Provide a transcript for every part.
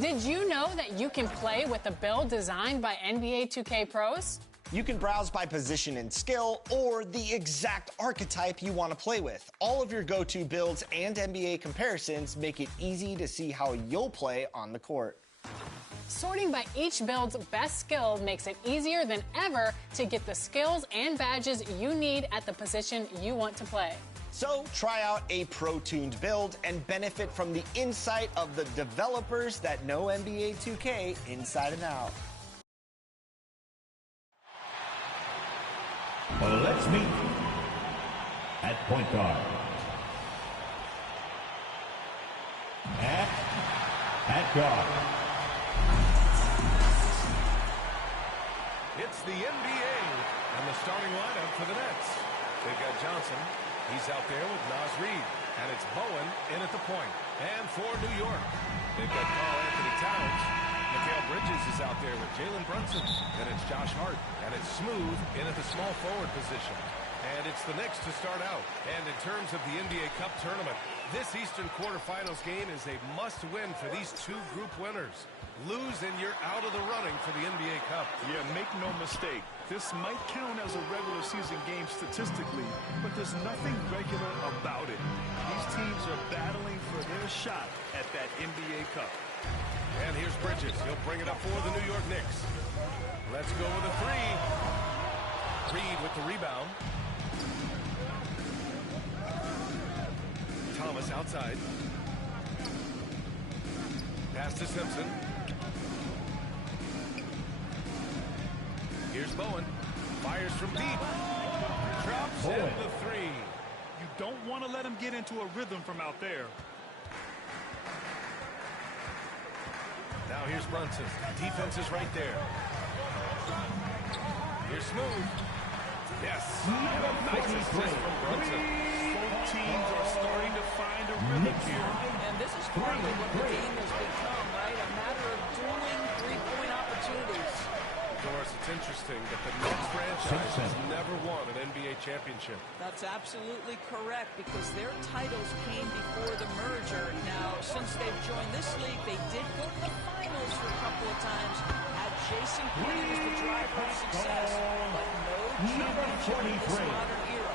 Did you know that you can play with a build designed by NBA 2K pros? You can browse by position and skill, or the exact archetype you want to play with. All of your go-to builds and NBA comparisons make it easy to see how you'll play on the court. Sorting by each build's best skill makes it easier than ever to get the skills and badges you need at the position you want to play. So try out a pro-tuned build and benefit from the insight of the developers that know NBA 2K inside and out. Let's meet at point guard. At guard. It's the NBA and the starting lineup for the Nets. They've got Johnson. He's out there with Naz Reid. And it's Bowen in at the point. And for New York, they've got Karl Anthony Towns. Mikal Bridges is out there with Jalen Brunson. And it's Josh Hart. And it's Smooth in at the small forward position. And it's the Knicks to start out. And in terms of the NBA Cup tournament, this Eastern quarterfinals game is a must-win for these two group winners. Lose and you're out of the running for the NBA Cup. Yeah, make no mistake. This might count as a regular season game statistically, but there's nothing regular about it. These teams are battling for their shot at that NBA Cup. And here's Bridges. He'll bring it up for the New York Knicks. Let's go with a three. Reed with the rebound. Thomas outside. Pass to Simpson. Here's Bowen. Fires from deep. Drops in the three. You don't want to let him get into a rhythm from out there. Now here's Brunson. Defense is right there. Here's Smooth. Yes. Nice assist from Brunson. Both teams are starting to find a rhythm here. And this is partly what the game has become, right? A matter of dueling three-point opportunities. Of course, it's interesting that the Nets franchise has never won an NBA championship. That's absolutely correct because their titles came before the merger. Now, since they've joined this league, they did go to the finals for a couple of times. Had Jason Kidd as the driver of success, but no championship in this modern era.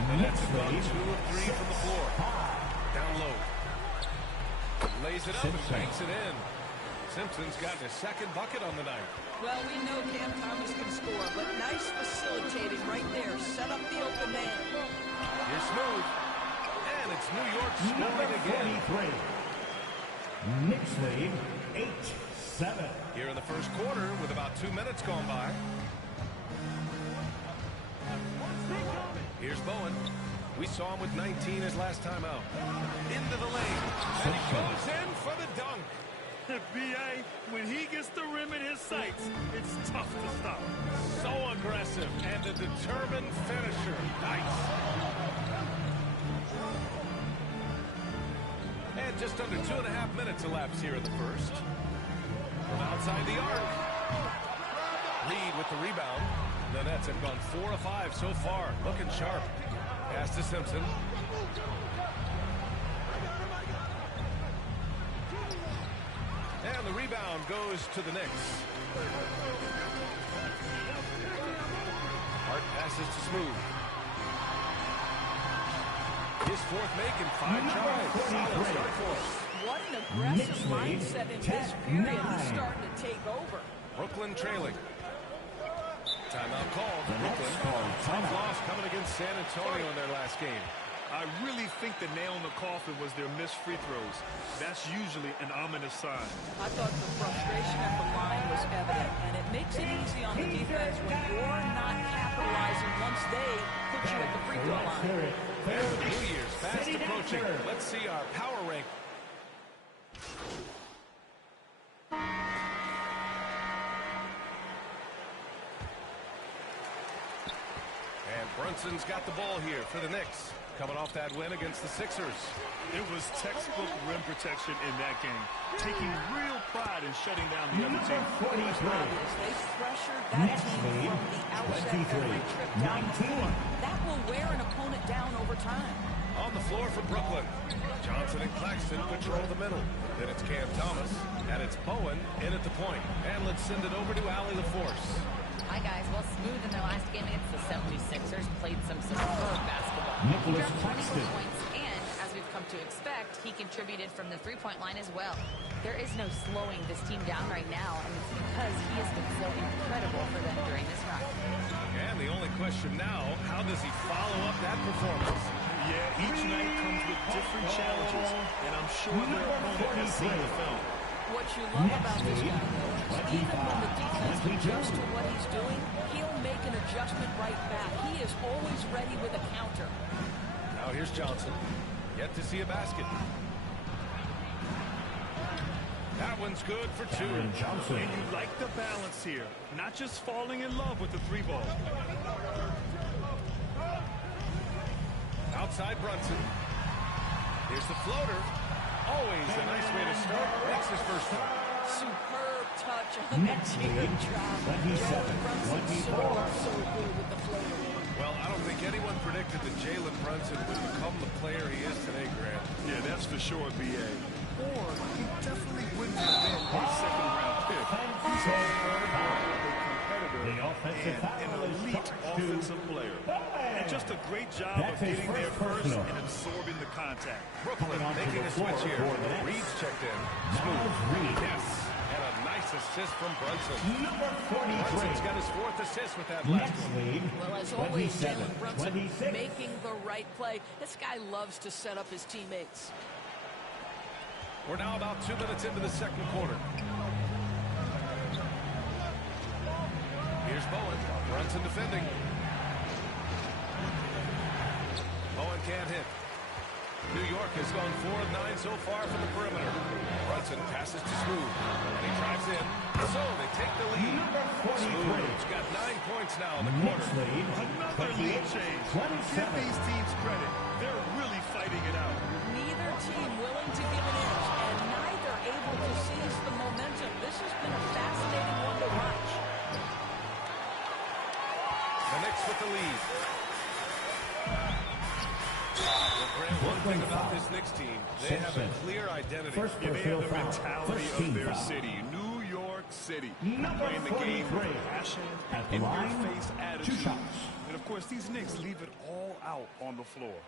The Nets have gone 2 of 3 from the floor. Down low. Lays it up and banks it in. Simpson's gotten his second bucket on the night. Well, we know Cam Thomas can score, but nice facilitating right there. Set up the open man. Here's Smooth. And it's New York scoring again. Knicks lead 8-7. Here in the first quarter with about 2 minutes gone by. Here's Bowen. We saw him with 19 his last time out. Into the lane. And he goes in for the dunk. B.A., when he gets the rim in his sights, it's tough to stop. So aggressive and a determined finisher. Nice. And just under 2.5 minutes elapsed here in the first. From outside the arc. Reed with the rebound. The Nets have gone 4 of 5 so far. Looking sharp. Pass to Simpson. And the rebound goes to the Knicks. Hart passes to Smooth. His fourth make in 5 tries. Solid start for us. What an aggressive mindset in this period. He's starting to take over. Brooklyn trailing. Timeout called. Brooklyn. Tough loss coming against San Antonio in their last game. I really think the nail in the coffin was their missed free throws. That's usually an ominous sign. I thought the frustration at the line was evident, and it makes it easy on the defense when you're not capitalizing once they put you at the free throw line. New Year's fast approaching. Let's see our power rank. And Brunson's got the ball here for the Knicks. Coming off that win against the Sixers. It was textbook rim protection in that game. Taking real pride in shutting down the other team. They pressured that team from the outset every trip down the floor. That will wear an opponent down over time. On the floor for Brooklyn. Johnson and Claxton patrol the middle. Then it's Cam Thomas, and it's Bowen in at the point. And let's send it over to Allie LaForce. Hi, guys. Well, Smooth in their last game against the 76ers played some superb basketball. He dropped 24 points, and as we've come to expect, he contributed from the three-point line as well. There is no slowing this team down right now, and it's because he has been so incredible for them during this run. And the only question now, how does he follow up that performance? Yeah, each night comes with different challenges, and I'm sure their opponent has seen the film. What you love about this guy, though, is even when the defense adjusts to what he's doing, he'll make an adjustment right back. He is always ready with a counter. Now here's Johnson. Yet to see a basket. That one's good for two. And you like the balance here, not just falling in love with the three ball. Outside Brunson. Here's the floater. Always a nice way to start. Makes his first one. Superb touch on the teardrop. Jalen Brunson so good with the floater. Well, I don't think anyone predicted that Jalen Brunson would become the player he is today, Grant. Yeah, that's for sure, B.A. Or he definitely wouldn't have been a second-round pick. He's a competitor and an elite offensive player. And just a great job of getting there first and absorbing the contact. Brooklyn making a switch here. Reed's checked in. Smooth. Yes. And a nice assist from Brunson. Brunson's got his fourth assist with that last one. Well, as always, Jalen Brunson making the right play. This guy loves to set up his teammates. We're now about 2 minutes into the second quarter. Here's Bowen. Brunson defending. Bowen can't hit. New York has gone 4 of 9 so far from the perimeter. Brunson passes to Smooth. And he drives in. So they take the lead. Smooth's got 9 points now in the quarter. Another lead change. Give these teams credit. They're really fighting it out. Neither team willing to give an inch, and neither able to seize the momentum. This has been a fascinating one to watch. The Knicks with the lead. Well, Grant, one thing about this Knicks team, they have a clear identity. Yeah, they have the mentality of their city, New York City. Playing the game with passion and in-your-face attitude. And, of course, these Knicks leave it all out on the floor.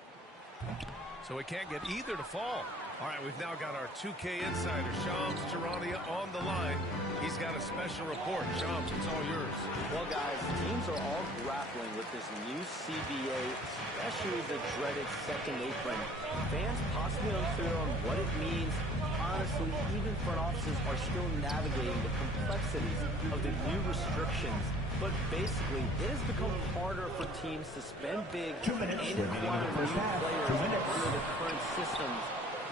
So we can't get either to fall. All right, we've now got our 2K insider, Shams Charania, on the line. He's got a special report. Shams, it's all yours. Well, guys, teams are all grappling with this new CBA, especially the dreaded second apron. Fans possibly unclear on what it means. Honestly, even front offices are still navigating the complexities of the new restrictions. But basically, it has become harder for teams to spend big and acquire new players under the current systems.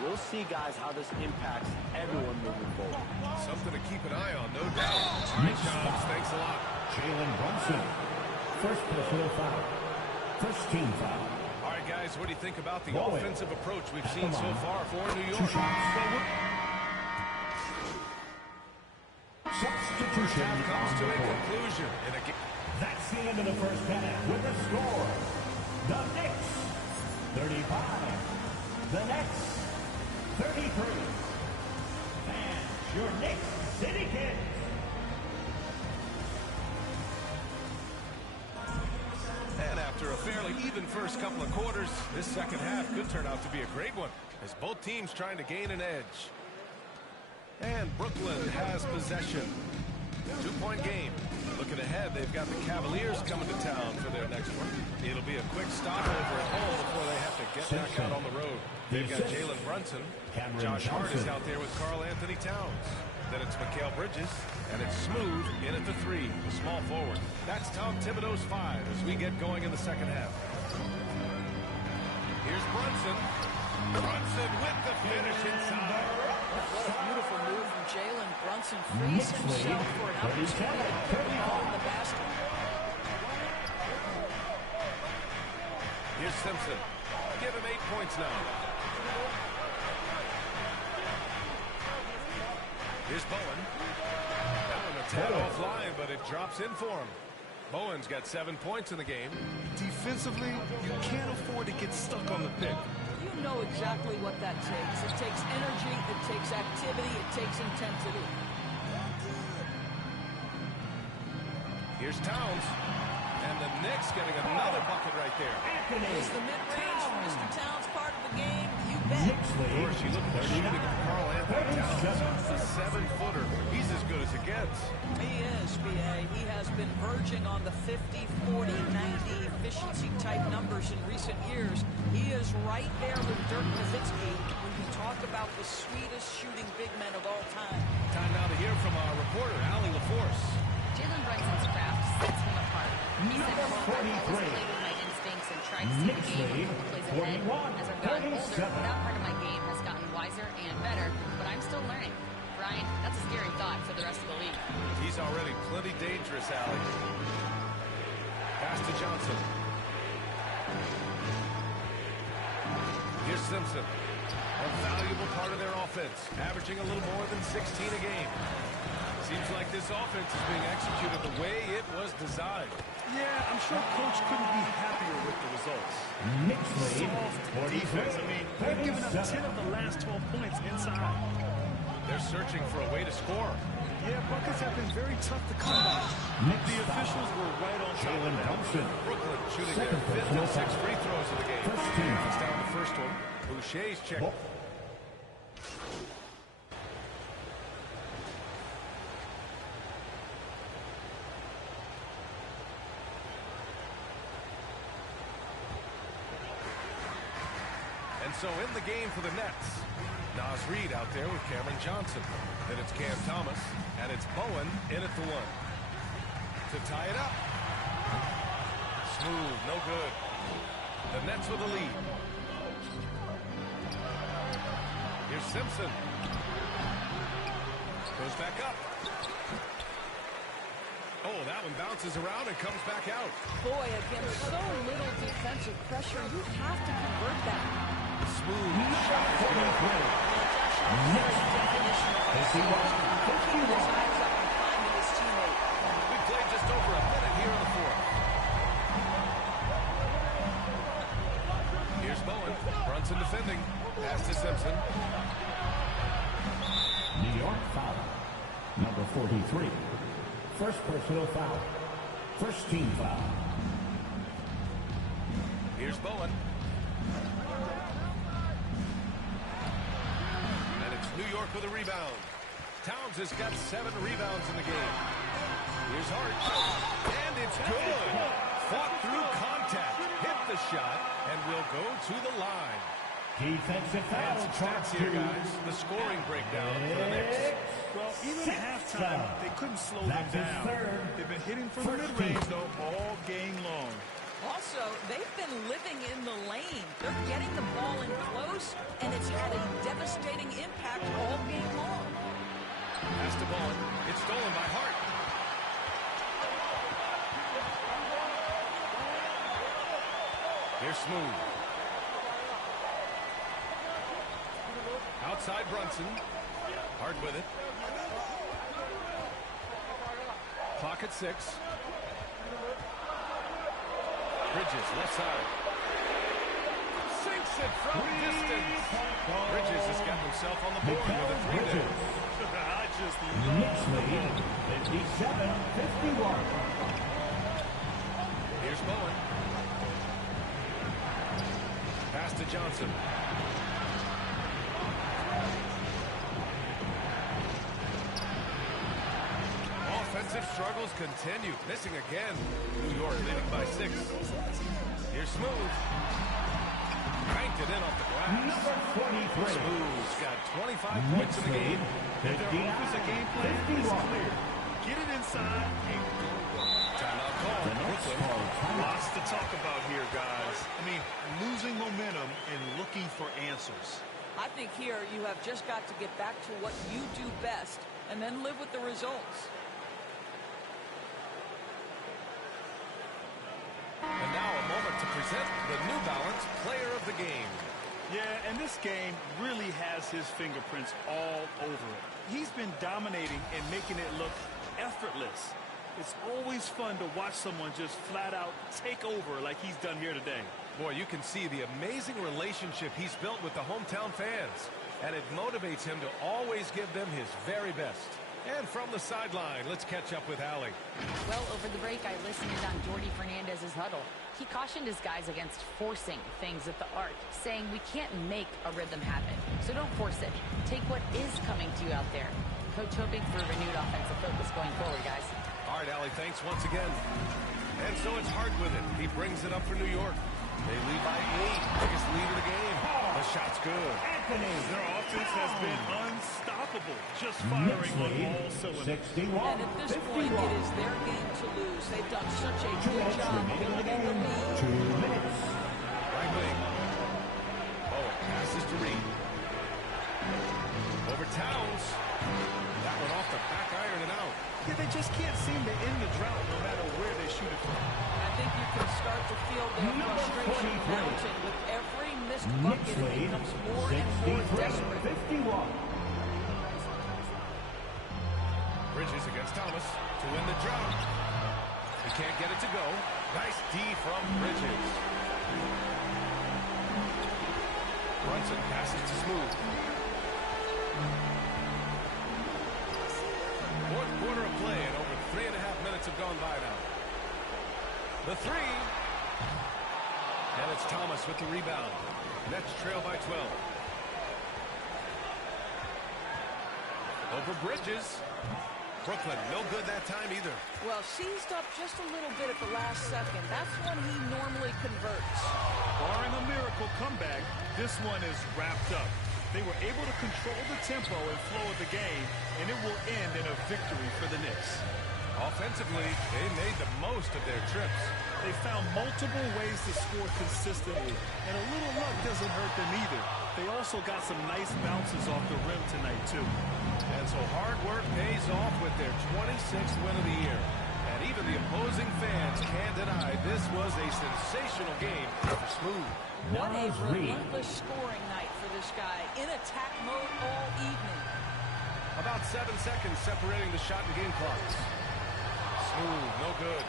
We'll see, guys, how this impacts everyone moving forward. Something to keep an eye on, no doubt. All right, Shams, thanks a lot. Jalen Brunson, first personal foul. First team foul. All right, guys, what do you think about the offensive approach we've seen so far for New York? Substitution Comes to a conclusion in a game. That's the end of the first half with the score. The Knicks, 35. The Nets, 33. And your Knicks City Kids. And after a fairly even first couple of quarters, this second half could turn out to be a great one as both teams trying to gain an edge. And Brooklyn has possession. 2-point game. Looking ahead, they've got the Cavaliers coming to town for their next one. It'll be a quick stopover at home before they have to get back out on the road. They've got Jalen Brunson. Josh Hart is out there with Karl Anthony Towns. Then it's Mikal Bridges, and it's Smooth in at the 3, the small forward. That's Tom Thibodeau's 5 as we get going in the second half. Here's Brunson. Brunson with the finish inside. What a beautiful move from Jalen Brunson. Frees himself for an opportunity to put the ball in the basket. Here's Simpson. Give him 8 points now. Here's Bowen. That one a tad offline, but it drops in for him. Bowen's got 7 points in the game. Defensively, you can't afford to get stuck on the pick. you know exactly what that takes. It takes energy, it takes activity, it takes intensity. Here's Towns. And the Knicks getting another bucket right there. Is the mid-range for Mr. Towns part of the game? You bet. Of course, you look at the shooting of Carl Anthony Towns. A 7-footer. He's as good as it gets. He is, B.A. He has been verging on the 50, 40, 90 efficiency type numbers in recent years. He is right there with Dirk Nowitzki when you talk about the sweetest shooting big men of all time. Time now to hear from our reporter, Allie LaForce. Jalen Brunson's craft sets him apart. He said, quote, "I've always played with my instincts and tried to see the game before it plays ahead. As I've gotten older, that part of my game has gotten wiser and better, but I'm still learning." Brian, that's a scary thought for the rest of the league. He's already plenty dangerous, Allie. Pass to Johnson. Here's Simpson. A valuable part of their offense, averaging a little more than 16 a game. Seems like this offense is being executed the way it was designed. Yeah, I'm sure Coach couldn't be happier with the results. Soft defense. I mean, they've given up 10 of the last 12 points inside. They're searching for a way to score. Yeah, buckets have been very tough to come by. The officials were right on top of that. Brooklyn shooting their 5th and 6th free throws of the game. It's down the first one. Boucher's check. And so in the game for the Nets, Nas Reed out there with Cameron Johnson. Then it's Cam Thomas, and it's Bowen in at the 1. To tie it up. Smooth, no good. The Nets with a lead. Here's Simpson. Goes back up. Oh, that one bounces around and comes back out. Boy, against so little defensive pressure, you have to convert that. Smooth shot. We played just over a minute here in the fourth. Here's Bowen. Brunson defending. Pass to Simpson. New York foul. Number 43. First personal foul. First team foul. Here's Bowen. And it's New York with a rebound. Towns has got 7 rebounds in the game. Here's Hart. And it's good. Fought through contact. Hit the shot. And will go to the line. Defensive foul. And some stats here, guys. The scoring breakdown for the Knicks. Well, even at halftime, they couldn't slow them down. They've been hitting from the mid-range, though, all game long. Also, they've been living in the lane. They're getting the ball in close, and it's had a devastating impact all game long. Pass to Bowen. It's stolen by Hart. Here's Smooth. Outside Brunson. Hart with it. Clock at 6. Bridges, left side. Sinks it from distance. Bridges has got himself on the board with a 3 there. I just Knicks lead 57-51. Here's Bowen. Pass to Johnson. Offensive struggles continue. Missing again. New York leading by 6. Here's Smooth. Banked it in off the glass. Number 43. Smooth's got 25 points in the game. Their offensive game plan is clear. Get it inside and go work. Timeout call. Brooklyn. Lots to talk about here, guys. I mean, losing momentum and looking for answers. I think here you have just got to get back to what you do best and then live with the results. And now a moment to present the New Balance Player of the Game. Yeah, and this game really has his fingerprints all over it. He's been dominating and making it look effortless. It's always fun to watch someone just flat out take over like he's done here today. Boy, you can see the amazing relationship he's built with the hometown fans, and it motivates him to always give them his very best. And from the sideline, let's catch up with Allie. Well, over the break, I listened in on Jordy Fernandez's huddle. He cautioned his guys against forcing things at the arc, saying we can't make a rhythm happen, so don't force it. Take what is coming to you out there. Coach hoping for a renewed offensive focus going forward, guys. All right, Allie, thanks once again. And so it's Hart with it. He brings it up for New York. They lead by 8. Biggest lead of the game. The shot's good. Their offense has been unstoppable, just firing on all cylinders. And at this point, it is their game to lose. They've done such a good job holding the lead. 2 minutes. Right wing. Bowen passes to Reed. Over Towns. That one off the back iron and out. Yeah, they just can't seem to end the drought no matter where they shoot it from. I think you can start to feel their frustration mounting. With every missed bucket, it becomes more and more desperate. 51. Bridges against Thomas to win the drought. He can't get it to go. Nice D from Bridges. Brunson passes to Smooth. Fourth quarter of play, and over 3.5 minutes have gone by now. The three. And it's Thomas with the rebound. Nets trail by 12. Over Bridges. Brooklyn, no good that time either. Well, seized up just a little bit at the last second. That's when he normally converts. Barring a miracle comeback, this one is wrapped up. They were able to control the tempo and flow of the game, and it will end in a victory for the Knicks. Offensively, they made the most of their trips. They found multiple ways to score consistently, and a little luck doesn't hurt them either. They also got some nice bounces off the rim tonight, too. And so hard work pays off with their 26th win of the year. And even the opposing fans can't deny this was a sensational game for Smooth. What a relentless scoring night for this guy. In attack mode all evening. About 7 seconds separating the shot and game clocks. Smooth, no good.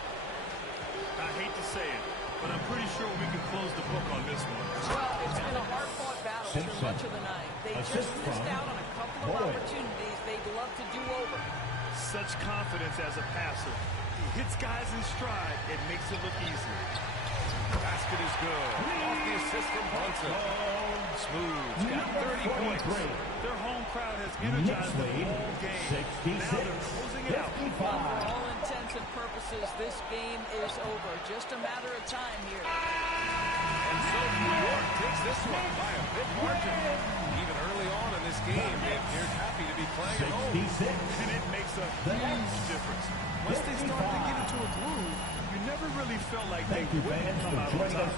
I hate to say it, but I'm pretty sure we can close the book on this one. Well, it's been a hard-fought battle through much of the night. They just missed out on a couple of opportunities they'd love to do over. Such confidence as a passer. He hits guys in stride and makes it look easy. Basket is good. Off the assist from Brunson. Smooth's got 30 points. Their home crowd has energized them all game. Now they're closing it out. Well, for all intents and purposes, this game is over. Just a matter of time here. And so New York takes this one by a big margin. Even early on in this game, they appeared happy to be playing at home. And it makes a huge difference. Once they started to get into a groove, you never really felt like they wouldn't come out on top.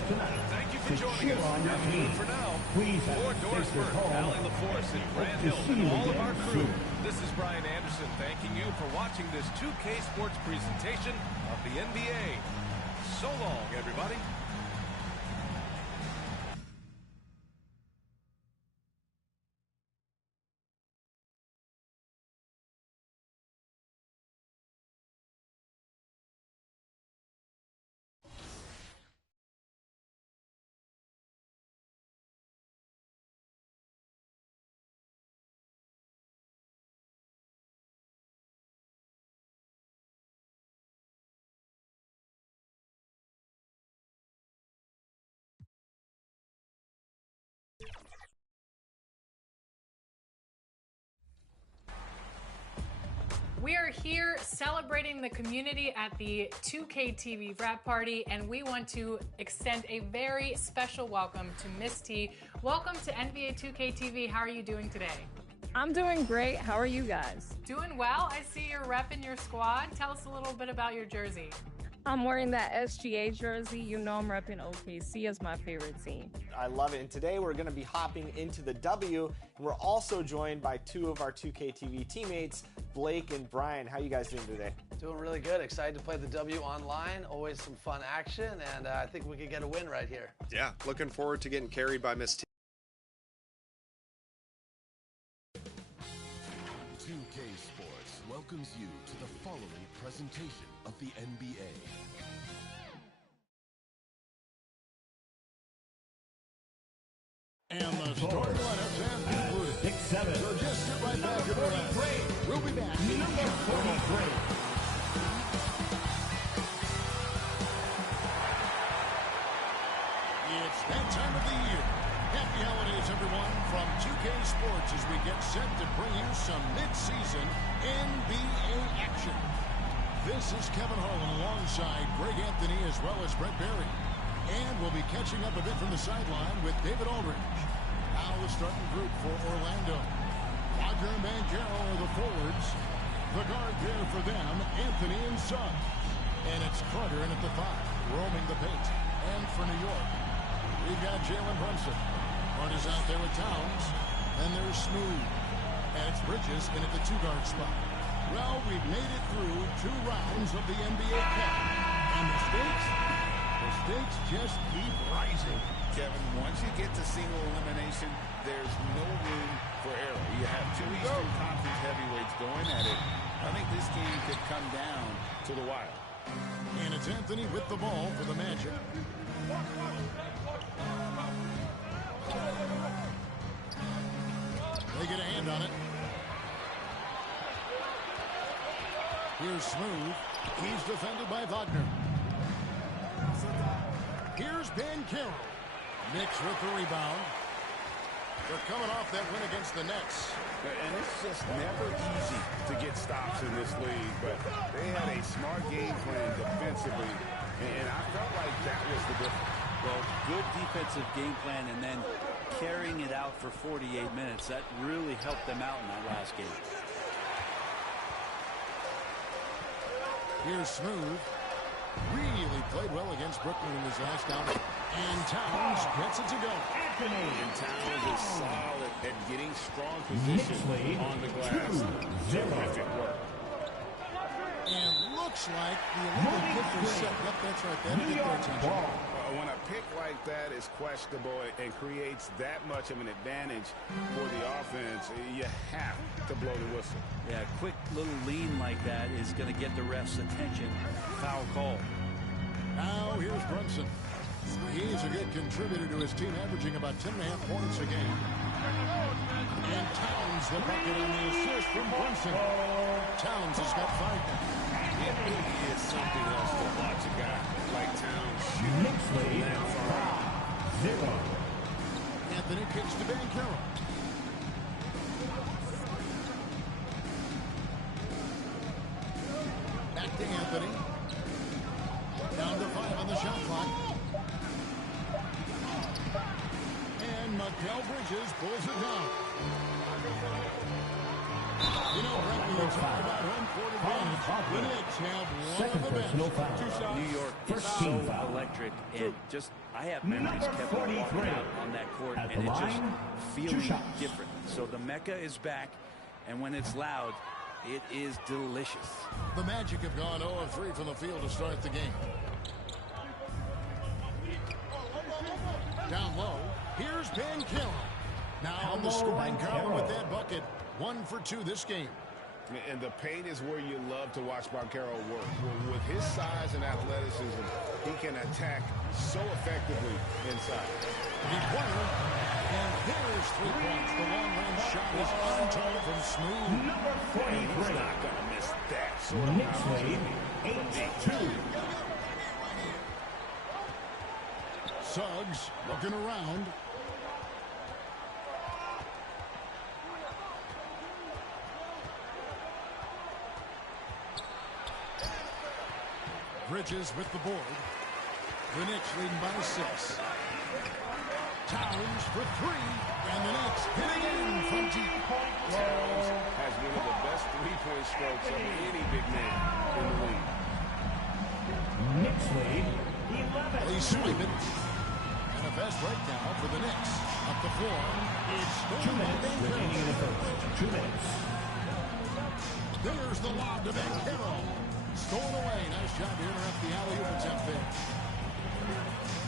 Thank you for joining us. That's good for now. For Doris Burke, Allie LaForce, and Grant Hill, and all of our crew, this is Brian Anderson thanking you for watching this 2K Sports presentation of the NBA. So long, everybody. We are here celebrating the community at the 2K TV wrap party, and we want to extend a very special welcome to Miss T. Welcome to NBA 2K TV. How are you doing today? I'm doing great. How are you guys? Doing well. I see you're repping your squad. Tell us a little bit about your jersey. I'm wearing that SGA jersey. You know I'm repping OKC as my favorite team. I love it. And today we're going to be hopping into the W. And we're also joined by two of our 2K TV teammates, Blake and Brian. How you guys doing today? Doing really good. Excited to play the W online. Always some fun action. And I think we could get a win right here. Yeah, looking forward to getting carried by Miss T. 2K Sports welcomes you to the following presentation of the NBA. We'll be back. Number 43. It's that time of the year. Happy holidays, everyone, from 2K Sports as we get set to bring you some mid-season NBA action. This is Kevin Harlan alongside Greg Anthony as well as Brett Berry. And we'll be catching up a bit from the sideline with David Aldridge. Now the starting group for Orlando. Wagner and Banchero are the forwards. The guard there for them, Anthony and Suggs. And it's Carter in at the 5, roaming the paint. And for New York, we've got Jalen Brunson. Carter's out there with Towns. Then there's Smooth. And it's Bridges in at the 2-guard spot. Well, we've made it through 2 rounds of the NBA Cup. And the stakes just keep rising. Kevin, once you get to single elimination, there's no room for error. You have 2 Eastern Conference heavyweights going at it. I think this game could come down to the wire. And it's Anthony with the ball for the Magic. They get a hand on it. Here's Smooth. He's defended by Wagner. Here's Banchero. Knicks with the rebound. They're coming off that win against the Nets. And it's just never easy to get stops in this league, but they had a smart game plan defensively, and I felt like that was the difference. Well, good defensive game plan and then carrying it out for 48 minutes. That really helped them out in that last game. Here's Smooth. Really played well against Brooklyn in his last outing. And Towns gets it to go. And Towns is solid at getting strong position on the glass. Terrific work. And looks like the illegal kick was set. Yep, that's right. That'll get their attention. When a pick like that is questionable and creates that much of an advantage for the offense, you have to blow the whistle. Yeah, a quick little lean like that is going to get the ref's attention. Foul call. Now here's Brunson. He's a good contributor to his team, averaging about 10.5 points a game. And Towns the bucket on the assist from Brunson. Towns has got 5 now. It really is something else to watch a guy like Towns shoot that far. Anthony kicks to Banchero. Back to Anthony. Down to 5 on the shot clock. And Mikal Bridges pulls it down. You know, Brett, when you talk about home court advantage, the Knicks have one of the best. New York is so electric, and just, I have memories kept walking out on that court, and it just feeling different. So the Mecca is back, and when it's loud, it is delicious. The Magic have gone 0 of 3 from the field to start the game. Down low, here's Banchero. Now on the scoring column with that bucket. 1 for 2 this game. And the paint is where you love to watch Banchero work. With his size and athleticism, he can attack so effectively inside. Deep corner, and there's 3 points. The long-range shot is on target from Smooth. Number 43. He's not going to miss that sort of Knicks lead 8-2. Suggs looking around. Bridges with the board. The Knicks leading by 6. Towns for 3. And the Knicks hit again from deep. Towns has one of the best 3-point strokes of any big man in the league. Knicks lead 11. They sweep it. And a fast break now for the Knicks. Up the floor. It's 2 minutes remaining in the first. 2 minutes. There's the lob to Banchero. Stolen away. Nice job to interrupt the alley-oop attempt there.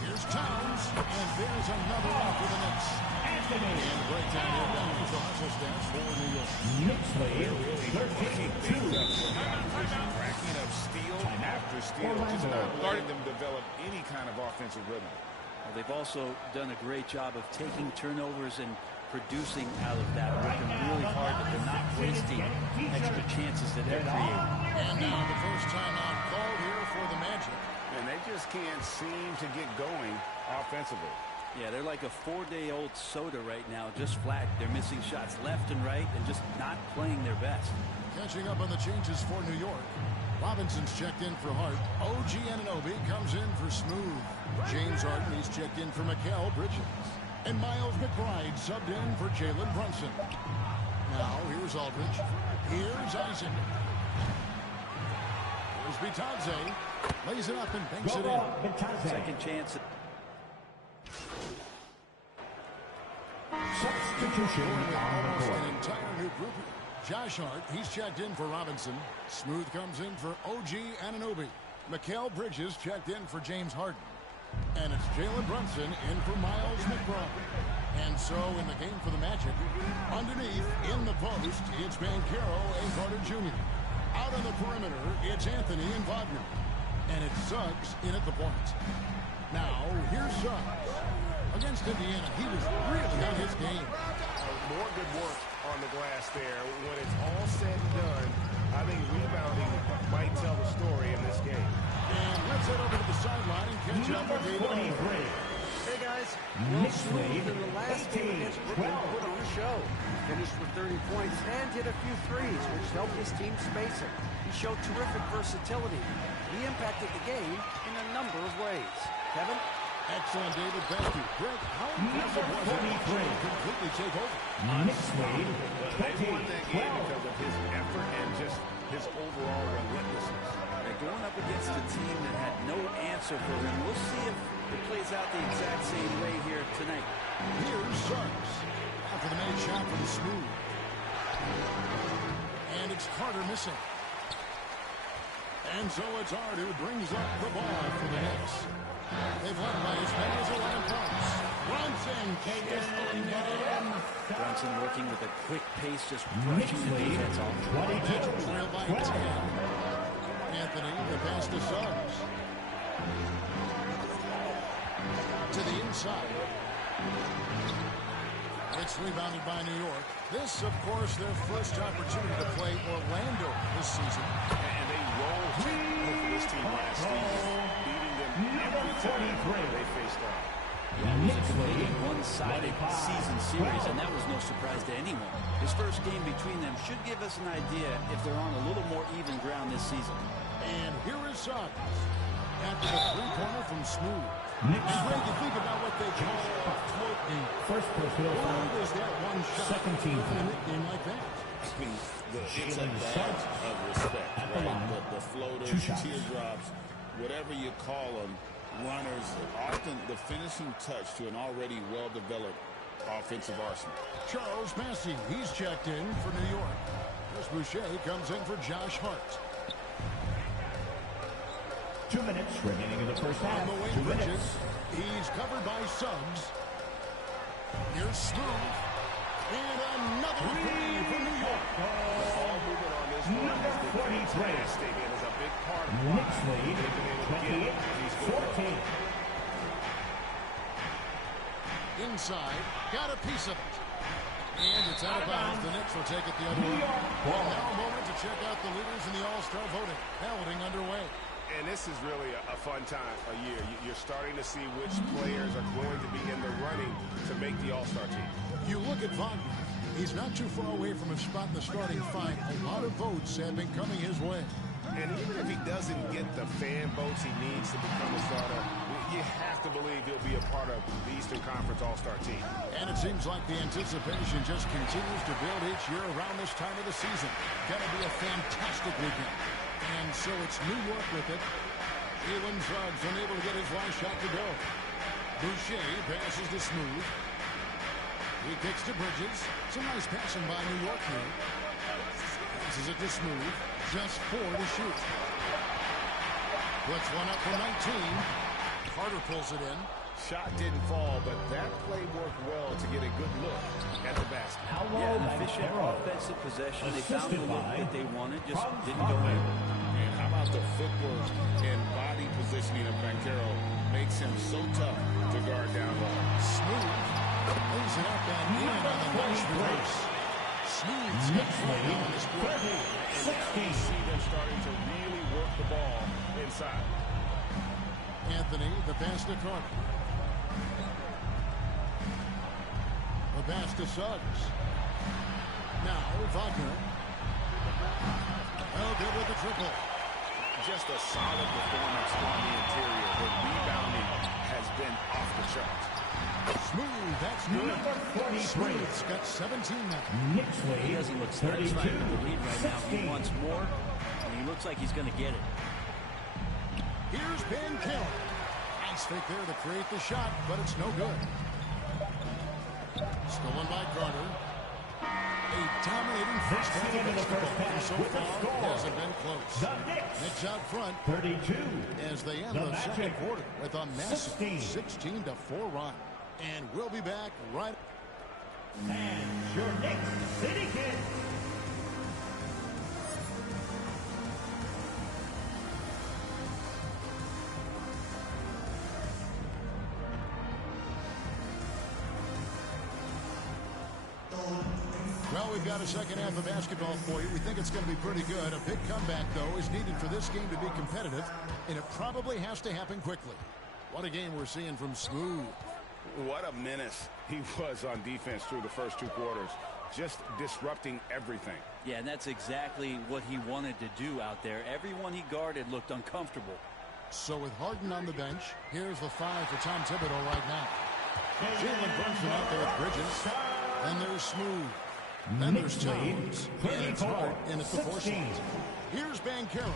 Here's Towns. And there's another one for the Knicks. Anthony. And a great time here down the hustle stats for New York. Knicks lead 13-2. Racking up steal after steal. Just not letting them develop any kind of offensive rhythm. Well, they've also done a great job of taking turnovers and producing out of that, working really hard, but they're not wasting extra chances that they're creating. And now the first timeout called here for the Magic. And they just can't seem to get going offensively. Yeah, they're like a 4-day-old soda right now, just flat. They're missing shots left and right and just not playing their best. Catching up on the changes for New York. Robinson's checked in for Hart. OG Anunoby comes in for Smooth. James Harden, he's checked in for Mikal Bridges. And Miles McBride subbed in for Jalen Brunson. Now, here's Aldridge. Here's Isaac. Here's Bitadze. Lays it up and banks it in. Second chance. Substitution on an entire new group. Josh Hart, he's checked in for Robinson. Smooth comes in for OG Anunoby. Mikal Bridges checked in for James Harden. And it's Jalen Brunson in for Miles McBride. And so in the game for the Magic, underneath in the post, it's Banchero and Carter Jr. Out on the perimeter, it's Anthony and Wagner. And it's Suggs in at the point. Now, here's Suggs. Against Indiana, he was really on his game. More good work on the glass there. When it's all said and done, I think rebounding might tell the story in this game. And let's head over to the sideline and catch up with David. Hey guys, Will Smooth in the last game against Brooklyn put on a show. Finished with 30 points and hit a few threes, which helped his team space it. He showed terrific versatility. He impacted the game in a number of ways. Kevin? Excellent, David. Thank you. Greg, how impressive was it to completely take over? They won that game because of his effort and just his overall relentlessness. They're going up against a team that had no answer for him. We'll see if it plays out the exact same way here tonight. Here's Suggs. After the made shot from Smooth. And it's Carter missing. And so it's Hart who brings up the ball for the Knicks. They've won by as many as 11 points. Brunson takes it in. Brunson working with a quick pace, just brushing the defense off. Trail by 10. Anthony, the pass to Suggs. To the inside. It's rebounded by New York. This, of course, their first opportunity to play Orlando this season. And they rolled over this team last season, beating them every time they faced off. Yeah, it was a completely one-sided season series, and that was no surprise to anyone. This first game between them should give us an idea if they're on a little more even ground this season. And here is Suggs. After the three-pointer from Smooth. And Greg, you think about what they call a float game. First personal foul. Is that one shot? Second team in a nickname like that? I mean, it's a badge of respect, right? The floaters, teardrops, whatever you call them, runners, often the finishing touch to an already well-developed offensive arsenal. Charles Massey, he's checked in for New York. Chris Boucher comes in for Josh Hart. 2 minutes remaining in the first half. On the wing, Bridges. He's covered by Suggs. Here's Smooth. And another three for New York. All movement on this one Number 43. fantastic and is a big part of Knicks lead 28-14. Inside, got a piece of it. And it's out of bounds. The Knicks will take it the other way. Well, now a moment to check out the leaders in the All-Star voting. Balloting underway. And this is really a fun time of year. You're starting to see which players are going to be in the running to make the All-Star team. You look at Wagner. He's not too far away from a spot in the starting five. A lot of votes have been coming his way. And even if he doesn't get the fan votes he needs to become a starter, you have to believe he'll be a part of the Eastern Conference All-Star team. And it seems like the anticipation just continues to build each year around this time of the season. Gonna be a fantastic weekend. And so it's New York with it. Jalen Suggs unable to get his last shot to go. Boucher passes to Smooth. He kicks to Bridges. Some nice passing by New York here. Passes it to Smooth. Just 4 to shoot. Puts one up for 19. Carter pulls it in. Shot didn't fall, but that play worked well to get a good look at the basket. Yeah, an efficient offensive possession. They found the look that they wanted, just didn't go in. And how about the footwork and body positioning of Banchero makes him so tough to guard down low. Smooth Lays it up and in on the nice reverse. Smooth hit on this score. And now you see them starting to really work the ball inside. Anthony, the pass to Carter. The pass to Suggs. Now Wagner. Oh, good with the triple. Just a solid performance on the interior. The rebounding has been off the charts. Smooth, that's good. Smooth's got 17 now. He doesn't look satisfied with the lead right now. He wants more, and he looks like he's going to get it. Here's Ben Carroll. Nice fake there to create the shot, but it's no good. Stolen by Carter. A dominating first half of basketball. So far, hasn't been close. Knicks out front 32 as they end the second quarter with a massive 16-4 run. And we'll be back right. And your next City Kid. Well, we've got a second half of basketball for you. We think it's going to be pretty good. A big comeback, though, is needed for this game to be competitive, and it probably has to happen quickly. What a game we're seeing from Smooth. What a menace he was on defense through the first two quarters. Just disrupting everything. Yeah, and that's exactly what he wanted to do out there. Everyone he guarded looked uncomfortable. So with Harden on the bench, here's the 5 for Tom Thibodeau right now. Jalen Brunson out there at Bridges. Then there's Smooth. Then there's Jones. And it's Hart, and it's the 4 shot. Here's Banchero.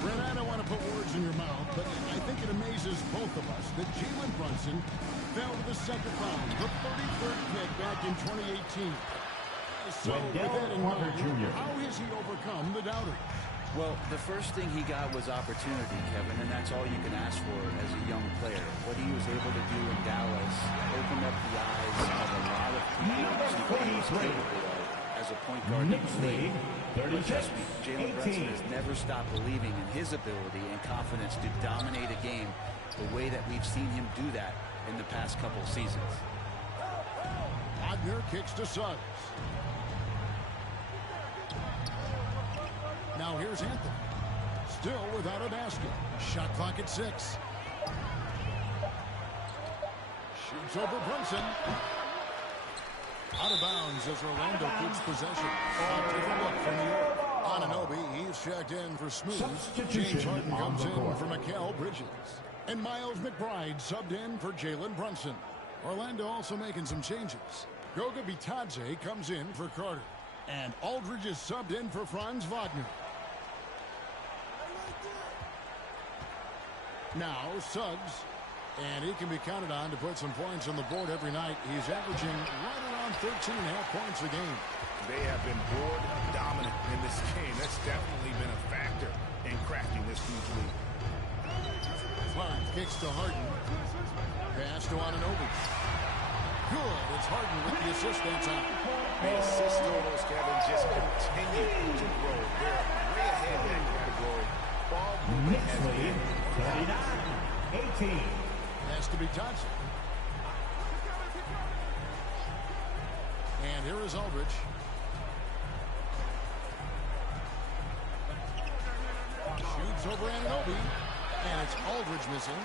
Brent, I don't want to put words in your mouth, but I think it amazes both of us that Jalen Brunson fell to the second round, the 33rd pick back in 2018. So with that in mind, how has he overcome the doubters? Well, the first thing he got was opportunity, Kevin, and that's all you can ask for as a young player. What he was able to do in Dallas opened up the eyes of a lot of people to see what he was capable of as a point guard in the league. But trust me, Jalen Brunson has never stopped believing in his ability and confidence to dominate a game the way that we've seen him do that in the past couple seasons. Wagner kicks to Suggs. Now here's Anthony. Still without a basket. Shot clock at 6. Shoots over Brunson. Out of bounds as Orlando keeps possession. Different look from New York. Anunoby, he's checked in for Smooth. James Harden comes in for Mikal Bridges. And Miles McBride subbed in for Jalen Brunson. Orlando also making some changes. Goga Bitadze comes in for Carter. And Aldridge is subbed in for Franz Wagner. Now Suggs, and he can be counted on to put some points on the board every night. He's averaging right around 13.5 points a game. They have been board dominant in this game. That's definitely been a factor in cracking this huge lead. Clark kicks to Harden. Pass to Anunoby. Good. It's Harden with the assist that time. The assist totals, Kevin, just continue to grow. They're way ahead in that category. Ball movement has been 39-18. Has to be Thompson. And here is Aldridge. Shoots over Anunoby. And it's Aldridge missing.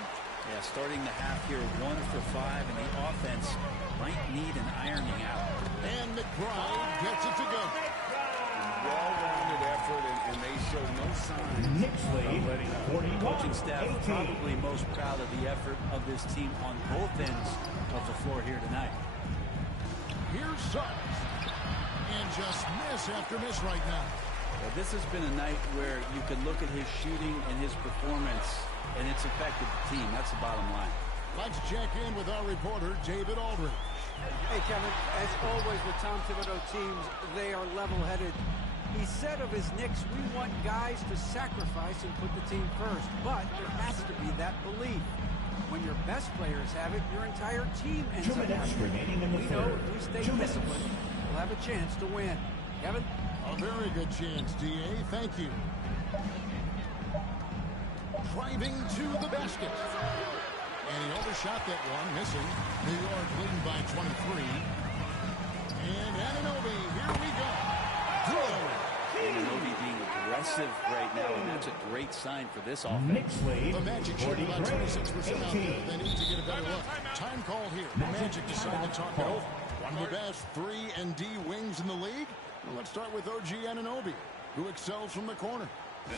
Yeah, starting the half here 1 for 5, and the offense might need an ironing out. And McBride gets it to go. Well-rounded effort, and they show no signs of letting up. Coaching staff probably most proud of the effort of this team on both ends of the floor here tonight. Here's Suggs. And just miss after miss right now. Well, this has been a night where you can look at his shooting and his performance, and it's affected the team. That's the bottom line. Let's check in with our reporter, David Aldridge. Hey, Kevin, as always with Tom Thibodeau teams, they are level-headed. He said of his Knicks, we want guys to sacrifice and put the team first. But there has to be that belief. When your best players have it, your entire team ends up having it. We know if we stay disciplined, we'll have a chance to win. Kevin? A very good chance, D.A. Thank you. Driving to the basket. And he overshot that one, missing. New York leading by 23. And Anunoby, here we go. Anunoby being aggressive right now, and that's a great sign for this offense. The Magic shooting about 26% out there. They need to get a better look. Time called here. The Magic decide to talk it over. One of the best 3 and D wings in the league. Well, let's start with OG Anunoby, who excels from the corner.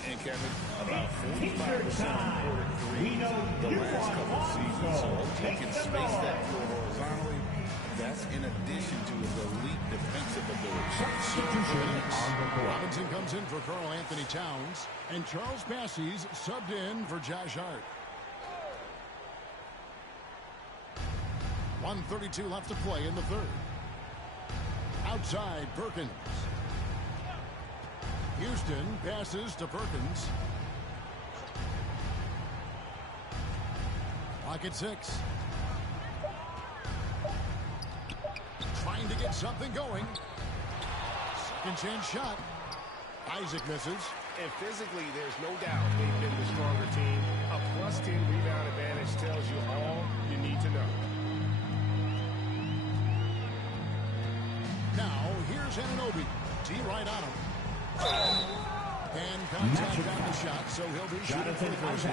And Kevin, about 45% quarter three the last couple of seasons. So OG can space that floor horizontally. That's in addition to his elite defensive ability. Robinson comes in for Karl Anthony Towns, and Charles Bassey's subbed in for Josh Hart. 1:32 left to play in the third. Outside, Perkins. Houston passes to Perkins. Pocket 6. Trying to get something going. Second chance shot. Isaac misses. And physically, there's no doubt they've been the stronger team. A +10 rebound advantage tells you all you need to know. Now, here's Anunoby. D right on him. And contact on the shot, so he'll be shooting for the first.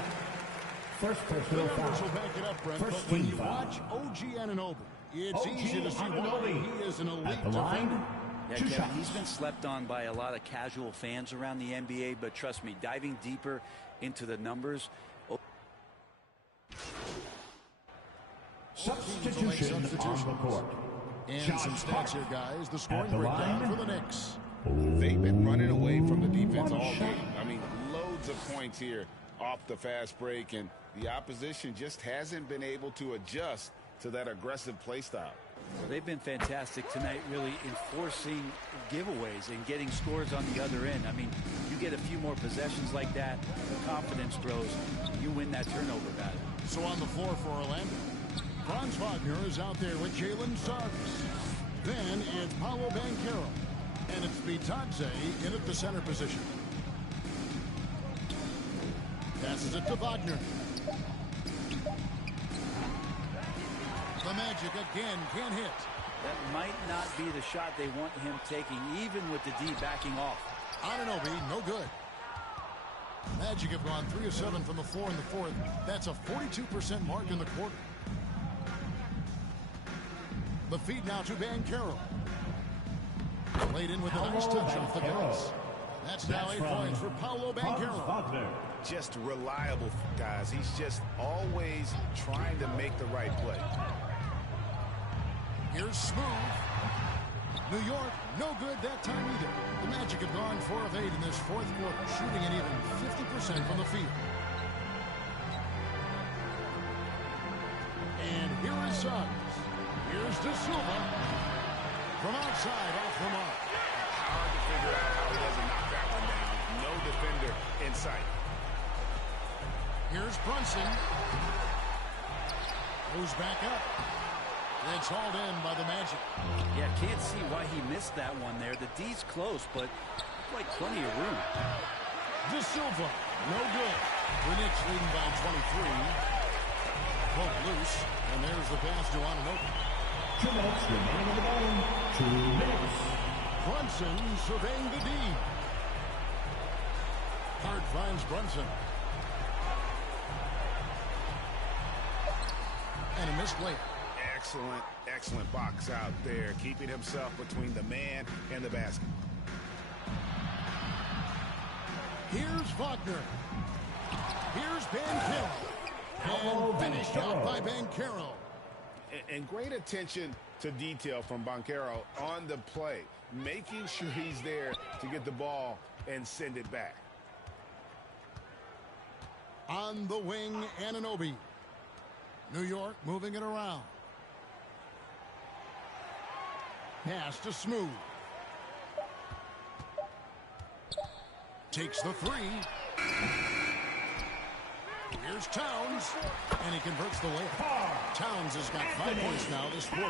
First The personal numbers foul. will back it up, Brent, First but when team you foul. watch OG Anunoby, it's OG easy to see why Anunoby. he is an elite At the line, defender. Yeah, two Kevin, shots. he's been slept on by a lot of casual fans around the NBA, but trust me, diving deeper into the numbers. Substitution on the court. And some stats here, guys. The scoring the breakdown line. for the Knicks. They've been running away from the defense all game. I mean, loads of points here off the fast break, and the opposition just hasn't been able to adjust to that aggressive play style. They've been fantastic tonight, really enforcing giveaways and getting scores on the other end. I mean, you get a few more possessions like that, the confidence grows, you win that turnover battle. So on the floor for Orlando, Franz Wagner is out there with Jalen Suggs. Then it's Paolo Banchero. And it's Bitadze in at the center position. Passes it to Wagner. The Magic again can't hit. That might not be the shot they want him taking, even with the D backing off. Anunoby, no good. Magic have gone 3 of 7 from the floor in the fourth. That's a 42% mark in the quarter. The feed now to Banchero. Played in with a nice touch off the glass. That's now 8 points for Paolo Banchero. Just reliable, guys. He's just always trying to make the right play. Here's Smooth. New York, no good that time either. The Magic have gone 4 of 8 in this fourth quarter, shooting an even 50% from the field. And here is Suggs. Here's De Silva. From outside, off the mark. Hard to figure out how he doesn't knock that one down. No defender in sight. Here's Brunson. Goes back up. It's hauled in by the Magic. Yeah, can't see why he missed that one there. The D's close, but like plenty of room. De Silva, no good. The Knicks leading by 23. Poke loose, and there's the pass to Anunoby. 2 minutes remaining in the game. 2 minutes. Brunson surveying the D. Hart finds Brunson. And a missed layup. Excellent, excellent box out there, keeping himself between the man and the basket. Here's Wagner. Here's Banchero. And finished out by Banchero. And great attention to detail from Banchero on the play, making sure he's there to get the ball and send it back. On the wing, Anunoby. New York moving it around. Pass to Smooth. Takes the 3. Here's Towns, and he converts the layup. Towns has got 5 points now this quarter.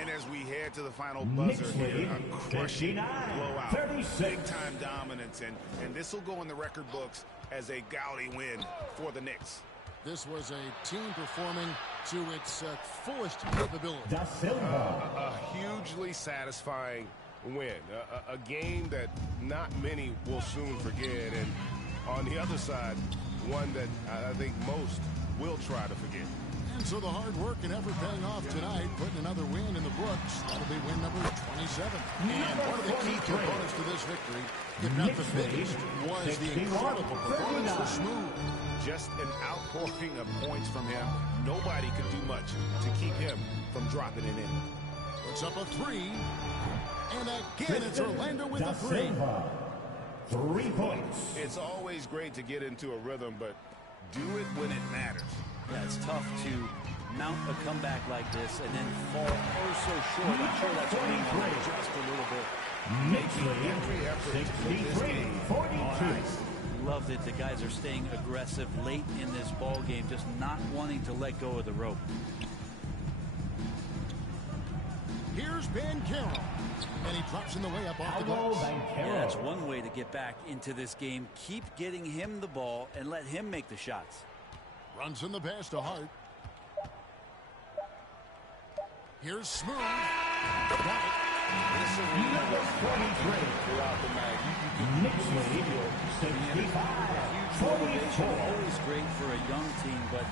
And as we head to the final buzzer here, a crushing blowout, big-time dominance, and this will go in the record books as a gaudy win for the Knicks. This was a team performing to its fullest capability. A hugely satisfying win. A game that not many will soon forget. And on the other side, one that I think most will try to forget. And so the hard work and effort paying off tonight, putting another win in the books. That'll be win number 27. And one of the key components to this victory, if not the biggest, was the incredible performance for Smooth. Just an outpouring of points from him. Nobody could do much to keep him from dropping it in. Puts up a three. And again, it's Orlando with a three. 3 points. It's always great to get into a rhythm, but do it when it matters. Yeah, it's tough to mount a comeback like this and then fall so short. I'm sure that's what he wanted just a little bit. Making every effort to put this game on ice. Loved it. The guys are staying aggressive late in this ball game, just not wanting to let go of the rope. Here's Ben Carroll. And he drops in the way up off the glass. Yeah, that's one way to get back into this game. Keep getting him the ball and let him make the shots. Runs in the pass to Hart. Here's Smooth. Got it. This arena was throughout the night. You can feel 65. Always great for a young team, but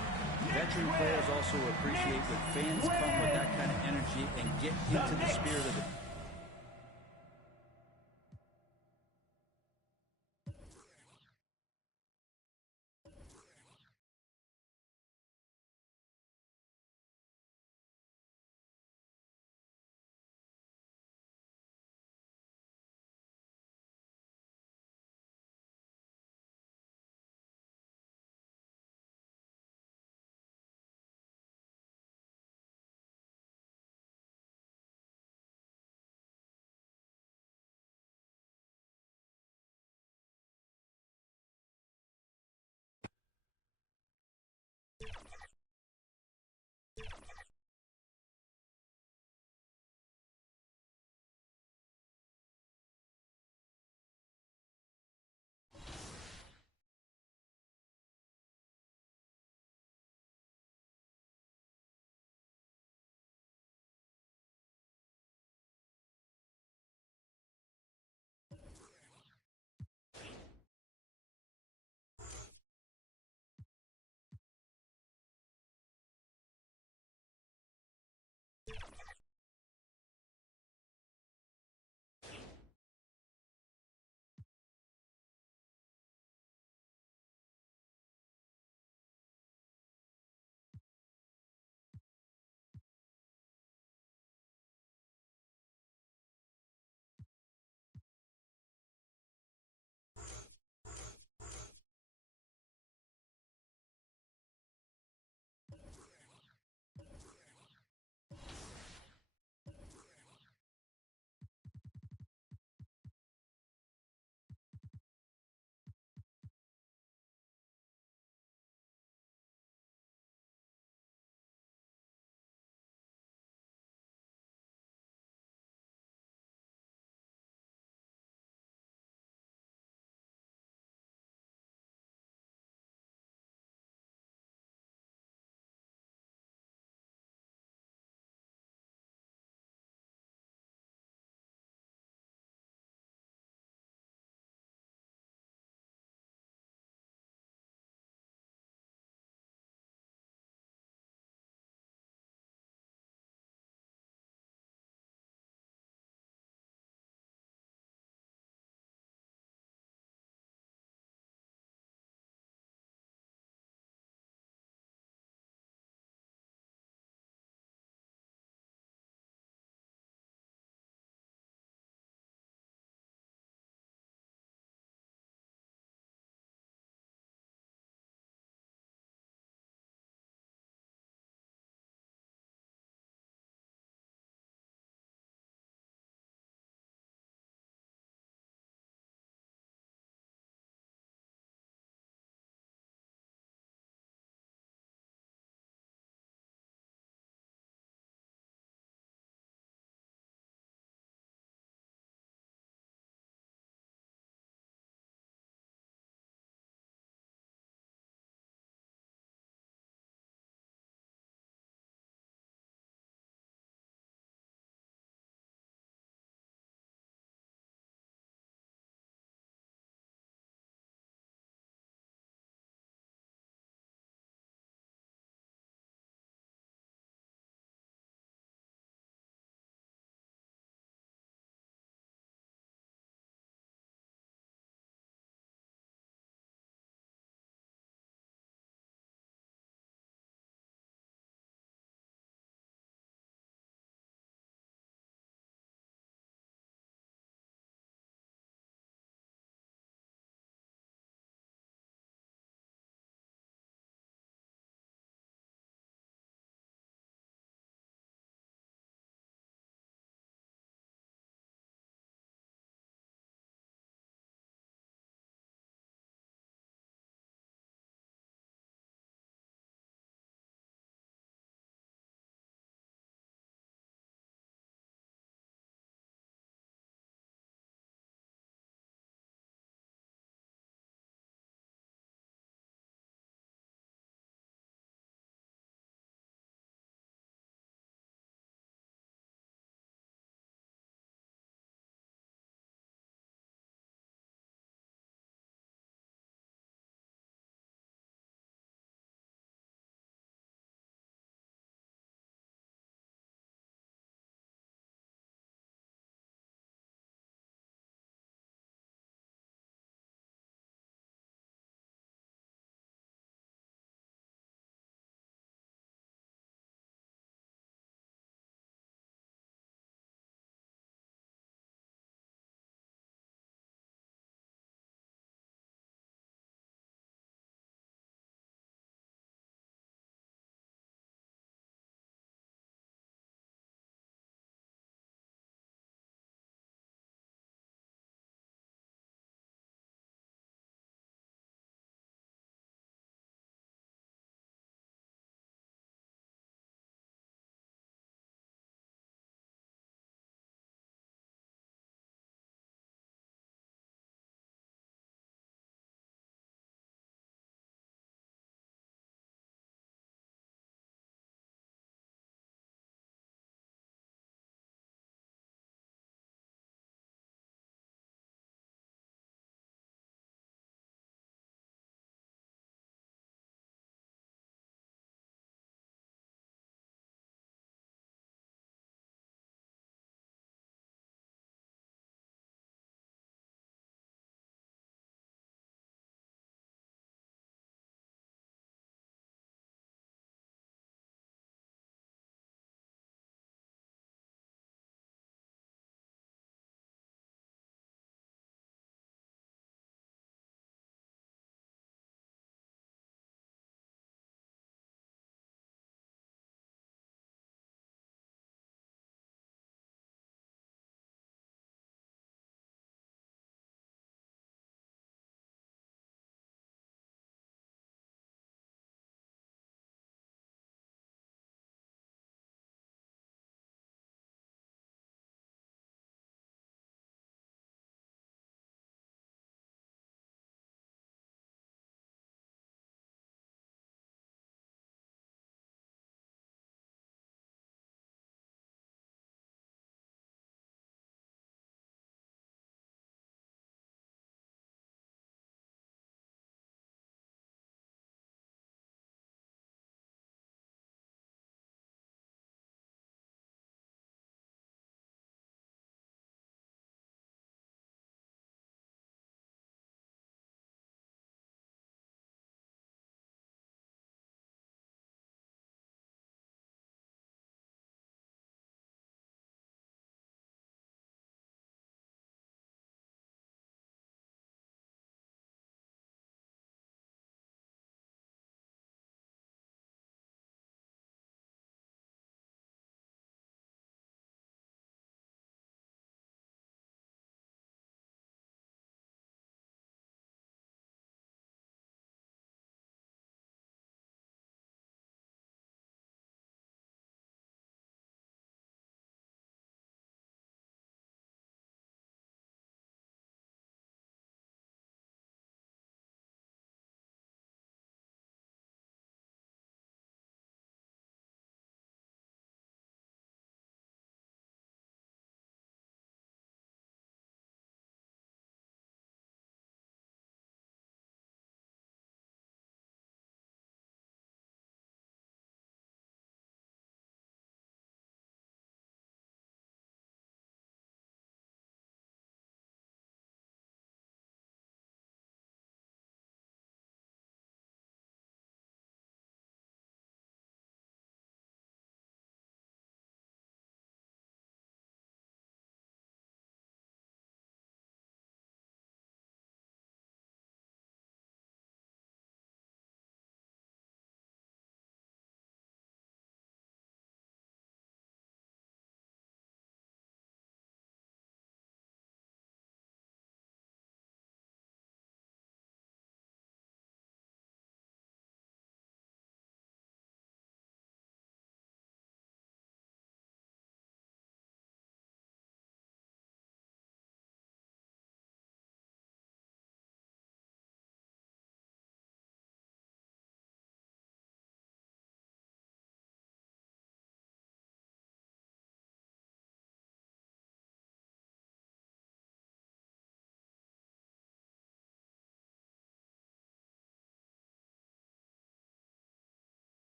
veteran players also appreciate when fans come with that kind of energy and get into the spirit of the